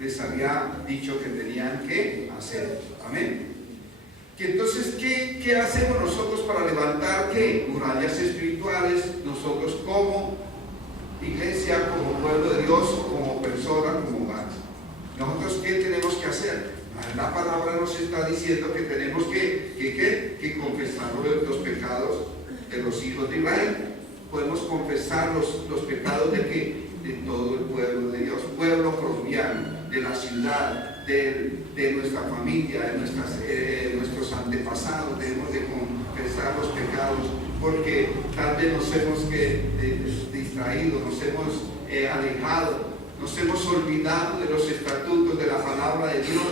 les había dicho que tenían que hacer. Amén. Que entonces, ¿qué hacemos nosotros para levantar murallas espirituales? Nosotros como iglesia, como pueblo de Dios, como persona, como hogar. Nosotros, ¿qué tenemos que hacer? La palabra nos está diciendo que tenemos que confesar los pecados de los hijos de Israel. Podemos confesar los pecados de todo el pueblo de Dios, pueblo colombiano, de la ciudad, de nuestra familia, de nuestros antepasados. Debemos de confesar los pecados, porque tal vez nos hemos distraído, nos hemos alejado, nos hemos olvidado de los estatutos, de la palabra de Dios.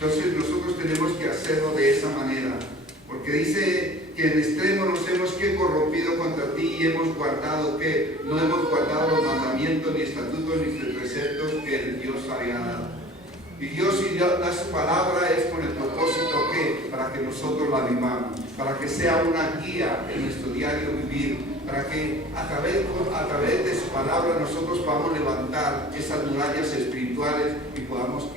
Entonces nosotros tenemos que hacerlo de esa manera, porque dice que en extremo nos hemos corrompido contra ti y hemos guardado no hemos guardado los mandamientos, ni estatutos, ni preceptos que Dios había dado. Y Dios da su palabra es con el propósito para que nosotros la vivamos, para que sea una guía en nuestro diario vivir, para que a través de su palabra nosotros podamos levantar esas murallas espirituales y podamos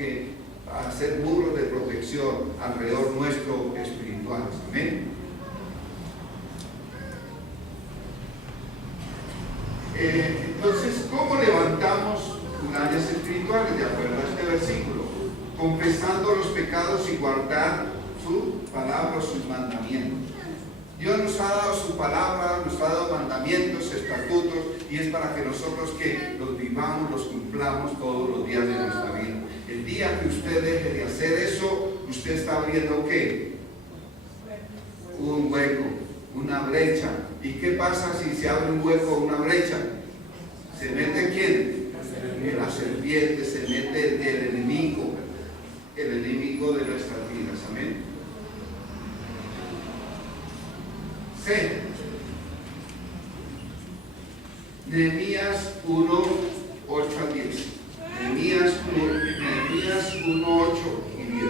hacer muros de protección alrededor nuestro espiritual. Amén. Entonces, ¿cómo levantamos murallas espirituales? De acuerdo a este versículo, confesando los pecados y guardar su palabra, sus mandamientos. Dios nos ha dado su palabra, nos ha dado mandamientos, estatutos, y es para que nosotros los vivamos, los cumplamos todos los días de nuestra vida. El día que usted deje de hacer eso, usted está abriendo un hueco, una brecha. ¿Y qué pasa si se abre un hueco o una brecha? ¿Se mete quién? La serpiente, se mete el enemigo de nuestras vidas. Amén. C. Nehemías 1, 8 al 10. Nehemías 1, 8 y 10.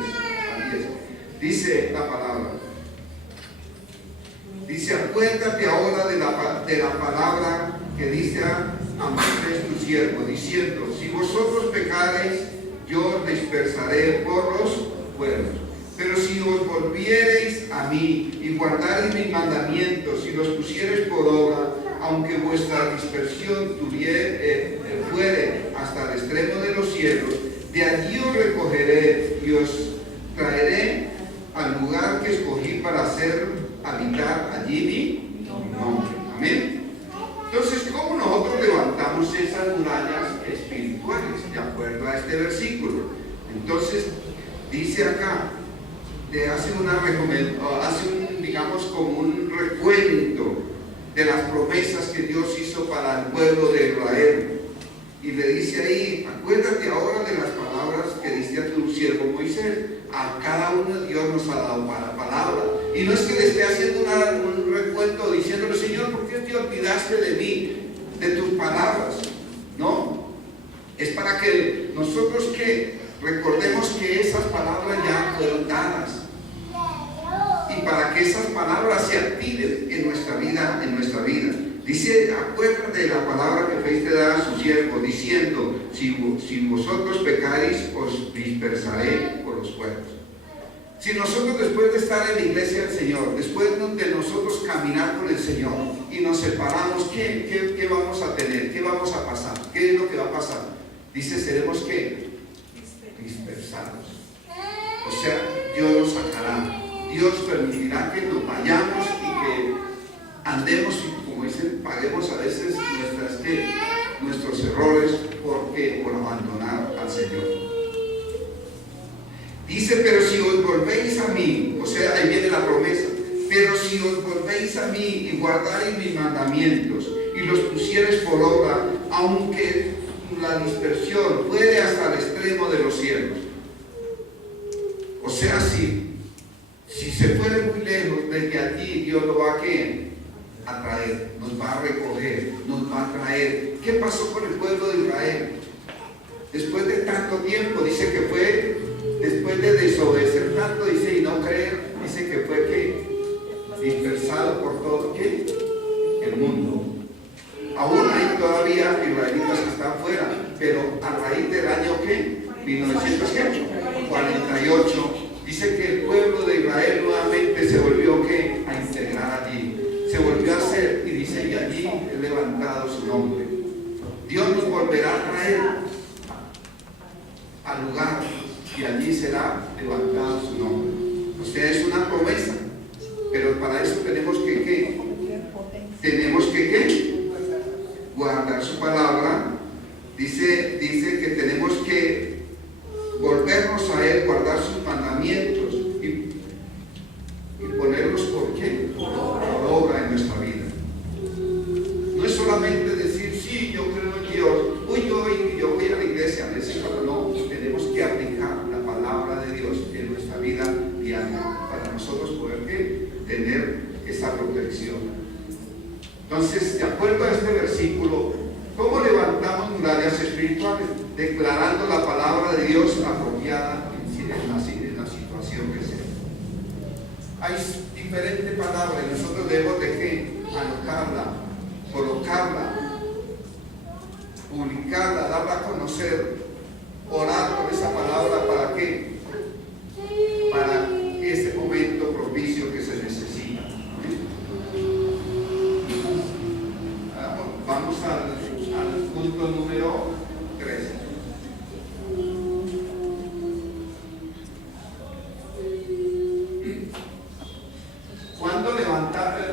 Dice la palabra. Dice, acuérdate ahora de la palabra que dice a Moisés tu siervo, diciendo, si vosotros pecareis, yo os dispersaré por los pueblos. Pero si os volviereis a mí y guardareis mis mandamientos y los pusiereis por obra, aunque vuestra dispersión fuere hasta el extremo de los cielos, de allí os recogeré y os traeré al lugar que escogí para habitar allí mi nombre. Amén. Entonces, ¿cómo nosotros levantamos esas murallas espirituales? De acuerdo a este versículo. Entonces, dice acá, digamos, como un recuento de las promesas que Dios hizo para el pueblo de Israel. Y le dice ahí, acuérdate ahora de las palabras que diste a tu siervo Moisés. A cada uno de Dios nos ha dado palabra. Y no es que le esté haciendo un recuento diciéndole, Señor, ¿por qué te olvidaste de mí, de tus palabras? No, es para que nosotros recordemos que esas palabras ya fueron dadas. Y para que esas palabras se activen en nuestra vida. Dice, acuérdate de la palabra que fuiste dada a su siervo, diciendo, si vosotros pecaréis, os dispersaré por los pueblos. Si nosotros, después de estar en la iglesia del Señor, después de nosotros caminar con el Señor y nos separamos, ¿qué vamos a tener? ¿Qué vamos a pasar? ¿Qué es lo que va a pasar? Dice, seremos ¿qué? Dispersados. O sea, Dios nos sacará. Dios permitirá que nos vayamos y que andemos, como dicen, paguemos a veces nuestros errores por abandonar al Señor. Dice, pero si os volvéis a mí, o sea, ahí viene la promesa, pero si os volvéis a mí y guardaréis mis mandamientos y los pusiereis por obra, aunque la dispersión fuere hasta el extremo de los cielos. O sea, si se fuere muy lejos, desde allí Dios lo va a traer, nos va a recoger, nos va a traer. ¿Qué pasó con el pueblo de Israel? Después de tanto tiempo, dice que fue, después de desobedecer tanto, dice, y no creer, dice que fue dispersado por todo el mundo. Aún hay todavía israelitas que están fuera, pero a raíz del año 1948, dice que el pueblo de Israel nuevamente se volvió a integrar allí, se volvió a hacer, y dice, y allí es levantado su nombre. Dios nos volverá a traer al lugar y allí será levantado su nombre. O sea, es una promesa, pero para eso tenemos que guardar su palabra. Dice que tenemos que volvernos a Él, guardar sus mandamientos y ponerlos por obra en nuestra vida. No es solamente decir, sí, yo creo en Dios, yo voy a la iglesia, no, tenemos que aplicar la palabra de Dios en nuestra vida diaria para nosotros poder tener esa protección. Entonces, de acuerdo a este versículo, ¿cómo levantamos murallas espirituales? Declarando la palabra de Dios apropiada en la situación que sea. Hay diferentes palabras y nosotros debemos de anotarla, colocarla, publicarla, darla a conocer, orar por esa palabra. ¿Para qué? Para este momento propicio que se necesita. Vamos al punto número 13.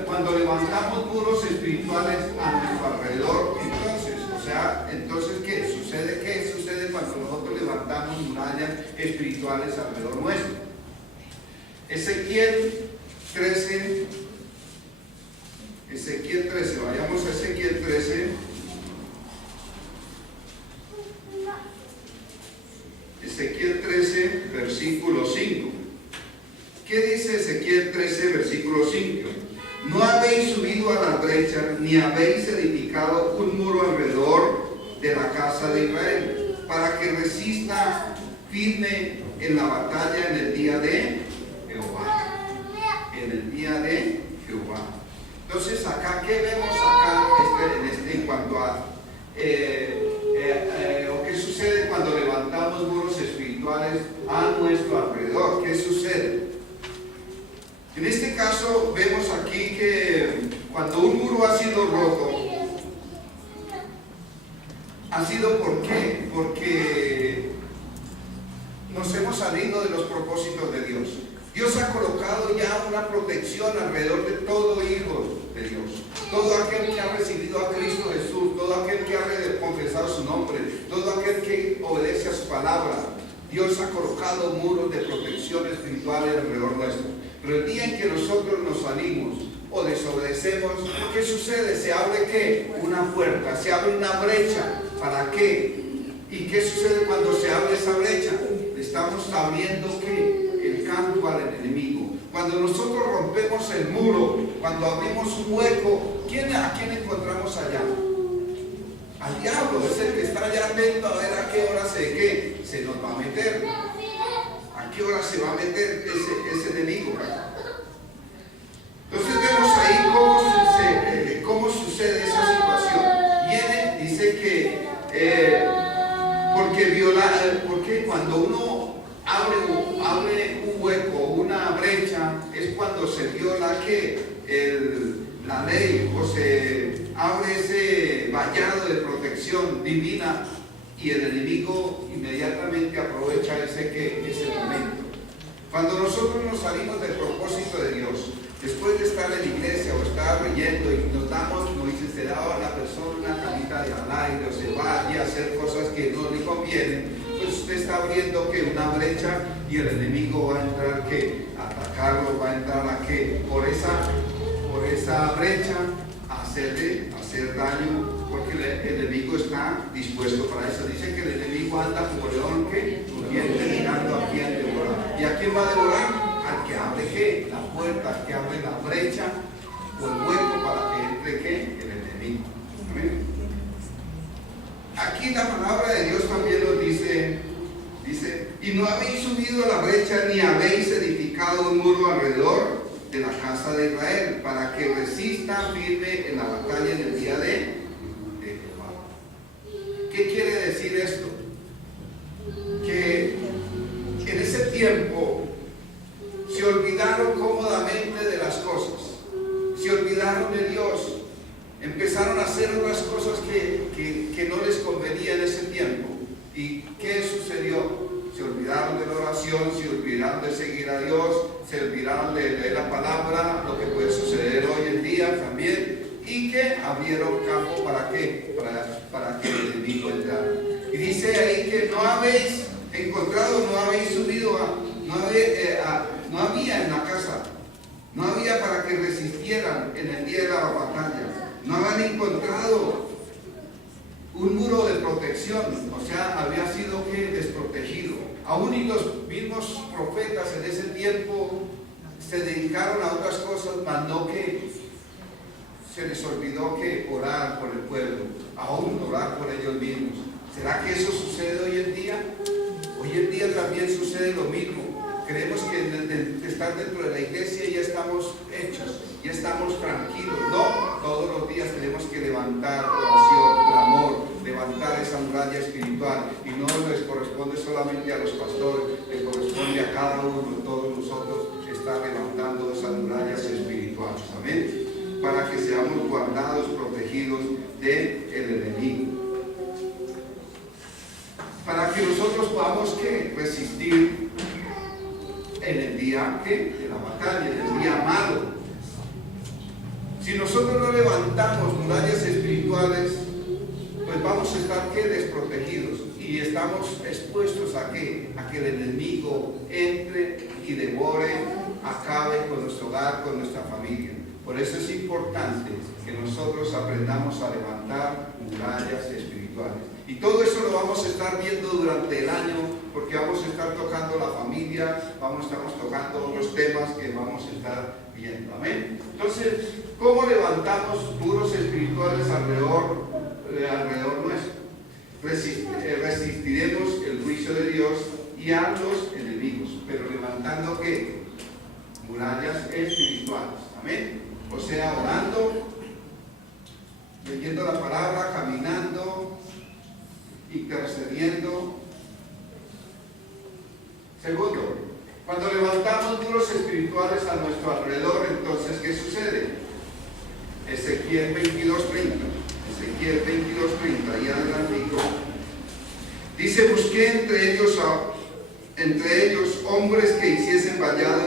Cuando levantamos muros espirituales a nuestro alrededor, entonces ¿qué sucede? ¿Qué sucede cuando nosotros levantamos murallas espirituales alrededor nuestro? Ezequiel 13, vayamos a Ezequiel 13. Ezequiel 13, versículo 5. ¿Qué dice Ezequiel 13, versículo 5? No habéis subido a las brechas, ni habéis edificado un muro alrededor de la casa de Israel, para que resista firme en la batalla en el día de Jehová. En el día de Jehová. Entonces acá, ¿qué vemos acá en cuanto a o qué sucede cuando levantamos muros espirituales a nuestro alrededor? ¿Qué sucede? En este caso vemos aquí que cuando un muro ha sido roto, ha sido ¿por qué? Porque nos hemos salido de los propósitos de Dios. Dios ha colocado ya una protección alrededor de todo hijo de Dios. Todo aquel que ha recibido a Cristo Jesús, todo aquel que ha confesado su nombre, todo aquel que obedece a su palabra. Dios ha colocado muros de protección espiritual alrededor nuestro. Pero el día en que nosotros nos salimos o desobedecemos, ¿qué sucede? Se abre ¿qué? Una puerta, se abre una brecha. ¿Para qué? ¿Y qué sucede cuando se abre esa brecha? Estamos abriendo ¿qué? El campo al enemigo. Cuando nosotros rompemos el muro, cuando abrimos un hueco, ¿a quién encontramos allá? Al diablo, es el que está allá atento a ver a qué hora se nos va a meter. ¿A qué hora se va a meter ese enemigo? Entonces vemos ahí cómo sucede esa situación. Viene, dice que porque cuando uno abre un hueco, una brecha, es cuando se viola la ley, o se abre ese vallado de protección divina, y el enemigo inmediatamente aprovecha ese momento. Cuando nosotros nos salimos del propósito de Dios, después de estar en la iglesia o estar leyendo y nos damos, como dice, se da a la persona una camita de al aire o se va a hacer cosas que no le convienen, pues usted está abriendo una brecha, y el enemigo va a entrar a atacarlo, va a entrar por esa brecha a hacer daño, porque el enemigo está dispuesto para eso. Dice que el enemigo anda como león rugiente, mirando a quién devorar. ¿Y a quién va a devorar? Al que abre la puerta, al que abre la brecha o el hueco para que entre el enemigo. ¿Amén? Aquí la palabra de Dios también nos dice, y no habéis subido a la brecha ni habéis edificado un muro alrededor de la casa de Israel, para que resista firme en la batalla en el día de Jehová. ¿Qué quiere decir esto? Que en ese tiempo se olvidaron cómodamente de las cosas, se olvidaron de Dios, empezaron a hacer otras cosas que no les convenía en ese tiempo. ¿Y qué sucedió? Se olvidaron de la oración, se olvidaron de seguir a Dios, se olvidaron de leer la palabra, lo que puede suceder hoy en día también, y que abrieron campo ¿para qué? Para que el enemigo entrara. Y dice ahí que no habéis encontrado, no habéis subido no había en la casa, no había para que resistieran en el día de la batalla, no habían encontrado un muro de protección, o sea, había sido desprotegido. Aún y los mismos profetas en ese tiempo se dedicaron a otras cosas, mas no que se les olvidó orar por el pueblo, aún orar por ellos mismos. ¿Será que eso sucede hoy en día? Hoy en día también sucede lo mismo. Creemos que estar dentro de la iglesia ya estamos hechos, ya estamos tranquilos. No, todos los días tenemos que levantar oración, clamor, levantar esa muralla espiritual, y no les corresponde solamente a los pastores, les corresponde a cada uno, todos nosotros, estar levantando esas murallas espirituales. Amén. Para que seamos guardados, protegidos del enemigo. Para que nosotros podamos resistir en el día de la batalla, en el día malo. Si nosotros no levantamos murallas espirituales, pues vamos a estar desprotegidos, y estamos expuestos a que el enemigo entre y devore, acabe con nuestro hogar, con nuestra familia. Por eso es importante que nosotros aprendamos a levantar murallas espirituales. Y todo eso lo vamos a estar viendo durante el año, porque vamos a estar tocando la familia, estamos tocando otros temas que vamos a estar viendo. Amén. Entonces, ¿cómo levantamos muros espirituales alrededor nuestro? resistiremos el juicio de Dios y a los enemigos, pero levantando ¿qué? Murallas espirituales. Amén. O sea, orando, leyendo la palabra, caminando, intercediendo. Segundo, cuando levantamos muros espirituales a nuestro alrededor, entonces ¿qué sucede? Ezequiel 22:30. Ezequiel 22:30, ahí adelantico. Dice: busqué entre ellos hombres que hiciesen vallado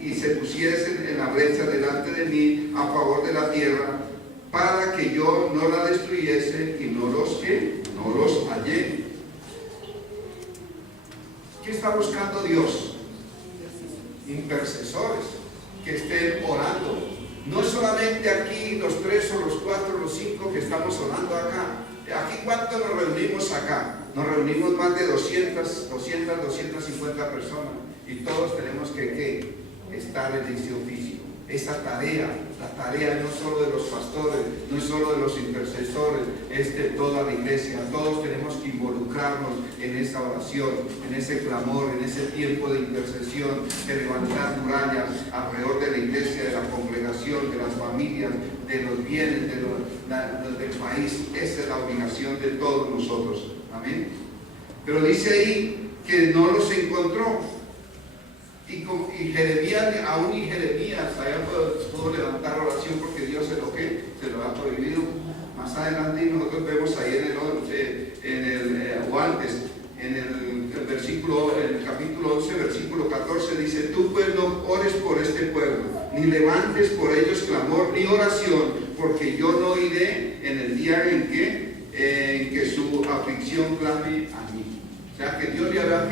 y se pusiesen en la brecha delante de mí a favor de la tierra, para que yo no la destruyese, y no los hallé. ¿Qué está buscando Dios? Intercesores que estén orando. No es solamente aquí los 3 o los 4 o los 5 que estamos orando acá. Aquí, ¿cuánto nos reunimos acá? Nos reunimos más de 250 personas, y todos tenemos que estar en ese oficio. Esa tarea, la tarea no solo de los pastores, no es solo de los intercesores, es de toda la iglesia. Todos tenemos que involucrarnos en esa oración, en ese clamor, en ese tiempo de intercesión, de levantar murallas alrededor de la iglesia, de la congregación, de las familias, de los bienes, del país. Esa es la obligación de todos nosotros. Amén. Pero dice ahí que no los encontró. Y Jeremías, aún y Jeremías, allá pudo levantar oración porque Dios se lo ha prohibido. Más adelante nosotros vemos ahí en el capítulo 11, versículo 14, dice: tú pues no ores por este pueblo, ni levantes por ellos clamor ni oración, porque yo no iré en el día en que su aflicción clame a mí. O sea, que Dios le había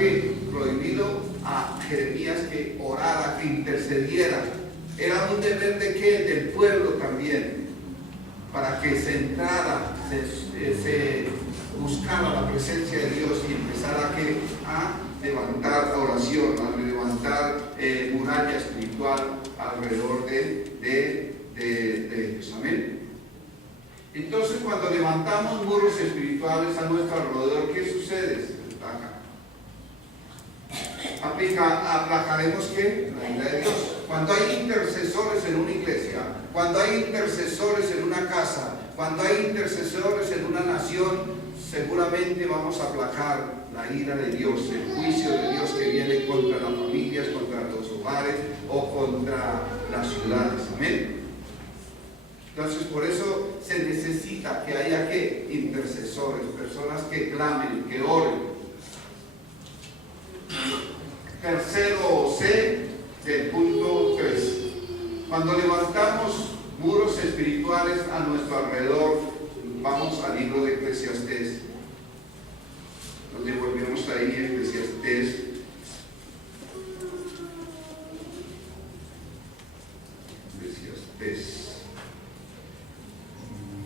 prohibido a Jeremías que orara, que intercediera. Era un deber de ¿qué? Del pueblo también, para que se entrara, se buscara la presencia de Dios y empezara a levantar oración, a levantar muralla espiritual alrededor de ellos. Amén. Entonces, cuando levantamos muros espirituales a nuestro alrededor, ¿qué sucede? Aplacaremos ¿qué? La ira de Dios. Cuando hay intercesores en una iglesia, cuando hay intercesores en una casa, cuando hay intercesores en una nación, seguramente vamos a aplacar la ira de Dios, el juicio de Dios que viene contra las familias, contra los hogares o contra las ciudades. Amén. Entonces, por eso se necesita que haya ¿qué? Intercesores, personas que clamen, que oren. Tercero C del punto 3. Cuando levantamos muros espirituales a nuestro alrededor, vamos al libro de Eclesiastés. Nos devolvemos ahí a Eclesiastés.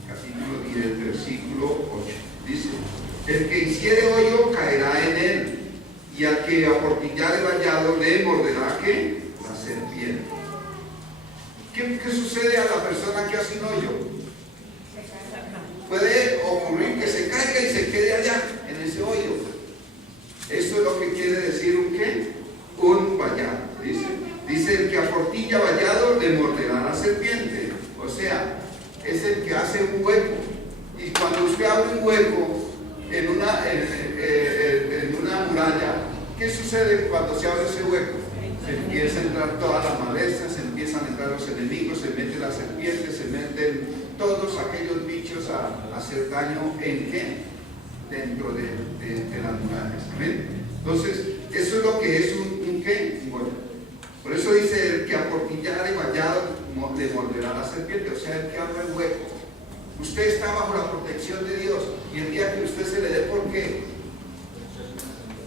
Capítulo 10, versículo 8. Dice: el que hiciere hoyo caerá en él, y al que aportillare vallado le morderá ¿qué? La serpiente. ¿Qué sucede a la persona que hace un hoyo? Puede ocurrir que se caiga y se quede allá, en ese hoyo. Eso es lo que quiere decir un ¿qué? Un vallado. Dice el que aportilla vallado le morderá la serpiente. O sea, es el que hace un hueco. Y cuando usted abre un hueco en una muralla, ¿qué sucede cuando se abre ese hueco? Se empieza a entrar todas las malezas, se empiezan a entrar los enemigos, se meten las serpientes, se meten todos aquellos bichos a hacer daño ¿en qué? Dentro de las murallas. ¿Amén? Entonces, eso es lo que es un ¿qué? Bueno, por eso dice: el que aportillare vallado le morderá la serpiente. O sea, el que abre el hueco. Usted está bajo la protección de Dios, y el día que usted se le dé ¿por qué?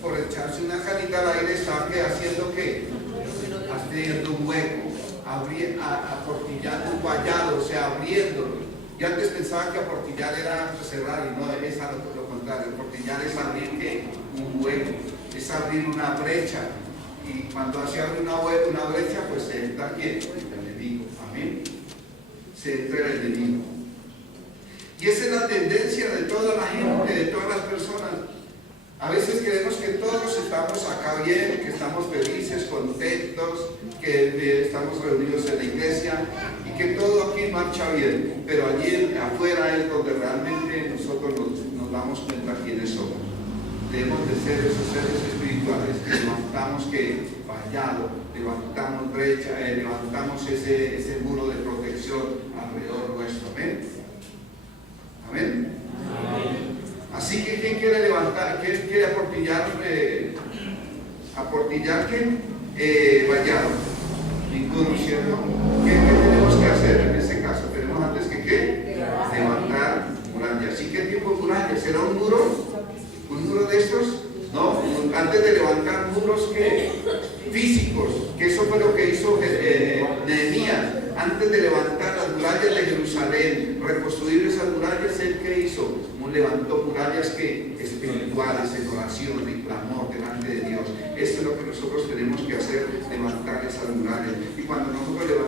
Por echarse una canita al aire, está haciendo ¿qué? Haciendo un hueco, aportillando un vallado, o sea, abriéndolo. Yo antes pensaba que aportillar era cerrar, y no, es lo contrario. Aportillar es abrir ¿qué? Un hueco, es abrir una brecha, y cuando se abre una brecha, pues se entra ¿quién? El enemigo. Amén. Se entra el enemigo. Y esa es la tendencia de toda la gente, de todas las personas estamos reunidos en la iglesia y que todo aquí marcha bien, pero allí afuera es donde realmente nosotros nos damos cuenta quiénes somos. Debemos de ser esos seres espirituales que levantamos vallado, levantamos brecha, levantamos ese muro de protección alrededor nuestro. Amén. Amén. Así que ¿quién quiere levantar? ¿Quién quiere aportillar? ¿Aportillar qué? Vallado. Ninguno, ¿cierto? ¿Qué tenemos que hacer en ese caso? Tenemos antes que ¿qué? Levantar murallas. ¿Y qué tipo de murallas? ¿Será un muro? ¿Un muro de estos? No, antes de levantar muros que físicos, que eso fue lo que hizo Nehemías. Antes de levantar las murallas de Jerusalén, reconstruir esas murallas, ¿él qué hizo? Levantó murallas que espirituales, en oración, en clamor delante de Dios. Eso es lo que nosotros tenemos que hacer, levantar esas murallas. Y cuando nosotros levantamos